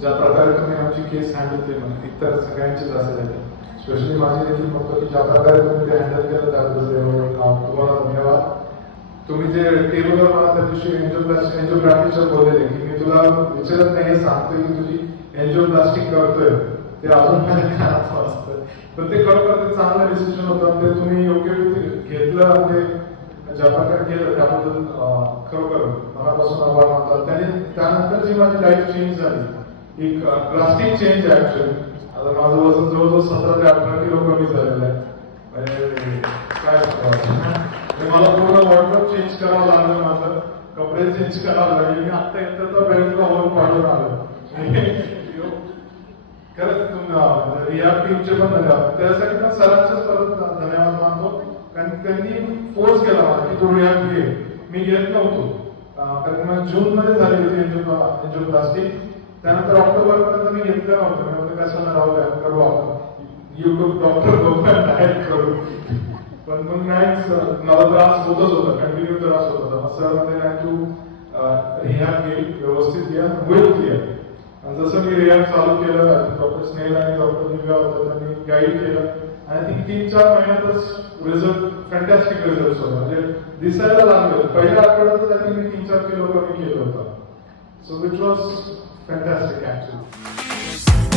ज्या प्रकारे तुम्ही आमची केस हँडल केली म्हणजे इतर सगळ्यांचीच असेल स्पेशली माझी देखील मत की ज्या प्रकारे तुम्ही ते हँडल केलं त्याबद्दल तुम्हाला धन्यवाद. तुम्ही जे टेबलवर मला त्या दिवशी एन्जिओग्राफीच्या बोललेले की मी तुला विचारत नाही, हे सांगतोय की तुझी एन्जिओप्लास्टिक करतोय ते अजून माझ्या कानात वाजतं. पण ते खरोखर ते चांगलं डिसिजन होतं, ते तुम्ही योग्य घेतलं, ते ज्या प्रकारे केलं त्याबद्दल खरोखर मनापासून आभार मानतो. त्यानंतर जी माझी लाईफ चेंज झाली, एक ड्रास्टिक चेंज आहे ऍक्च्युअली. आता माझं वजन जवळजवळ 17 ते 18 किलो कमी झालेलं आहे. म्हणजे काय मला पूर्ण वॉर्डरोब चेंज करावं लागलं, माझं कपडे चेंज करावं लागले. मी आत्ता एकतर तर बेल्टला होल पाडून आलो. खरंच तुम्हाला रिया टीमचे पण धन्यवाद. त्यासाठी पण सरांचेच परत धन्यवाद मानतो, कारण त्यांनी फोर्स केला मला की तू रिया घे. मी घेत नव्हतो, कारण जून मध्ये झाली होती एन्जिओप्लास्टिक. त्यानंतर ऑक्टोबर पर्यंत मी घेतलं नव्हतं. म्हणजे कशाला राहू द्या, करू आपण युट्यूब डॉक्टर बघून डायट करू. पण मग नाही, मला त्रास होतच होता, कंटिन्यू त्रास होत होता. सर मध्ये नाही तू रिहॅब घे, व्यवस्थित घ्या, वेळ घ्या. जसं मी रिहॅब चालू केलं, डॉक्टर स्नेहल आणि डॉक्टर दिव्या होतं, त्यांनी गाईड केलं आणि ती 3-4 महिन्यातच रिझल्ट, फॅन्टॅस्टिक रिझल्ट होता. म्हणजे दिसायला लागलं. पहिल्या आठवड्यातच आधी मी 3-4 किलो कमी केलं होतं. So which was fantastic actually.